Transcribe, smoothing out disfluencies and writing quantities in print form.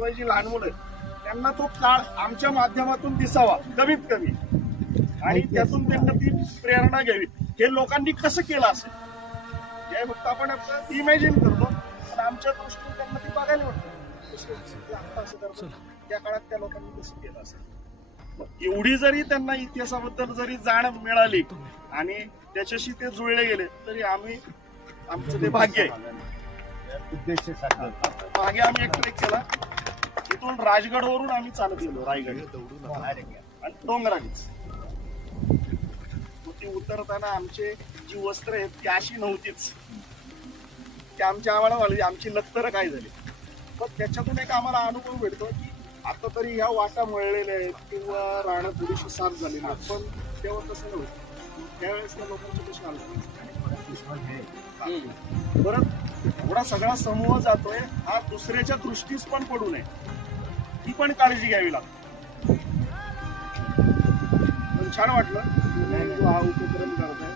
किंवा जी लहान मुलं आहेत त्यांना तो काळ आमच्या माध्यमातून दिसावा कमीत कमी, आणि त्यातून त्यांना ती प्रेरणा घ्यावी. हे लोकांनी कसं केलं असेल हे फक्त आपण इमॅजिन करतो, पण आमच्या दृष्टीने त्यांना ती बघायला वाटतं आता असं करतो. त्या काळात त्या लोकांनी कसं केलं असेल. एवढी जरी त्यांना इतिहासाबद्दल जरी जाण मिळाली आणि त्याच्याशी ते जुळले गेले तरी आमचं ते भाग्य आहे. मागे आम्ही एक ट्रेक केला, इथून राजगडवरून आम्ही चालत गेलो रायगड आणि डोंगरानेच. ती उतरताना आमचे जी वस्त्र आहेत ती अशी नव्हतीच, की आम्हाला वाटली आमची नक्तर काय झाली. पण त्याच्यातून एक आम्हाला अनुभव भेटतो की आता तरी ह्या वाटा मळलेल्या आहेत किंवा राणं थोडीशी साफ झालेली आहेत, पण तेव्हा तसं नव्हतं. त्यावेळेस लोकांची कशी परत एवढा सगळा समूह जातोय, हा दुसऱ्याच्या दृष्टीस पण पडू नये ही पण काळजी घ्यावी लागते. पण छान वाटलं हा उपक्रम करताय.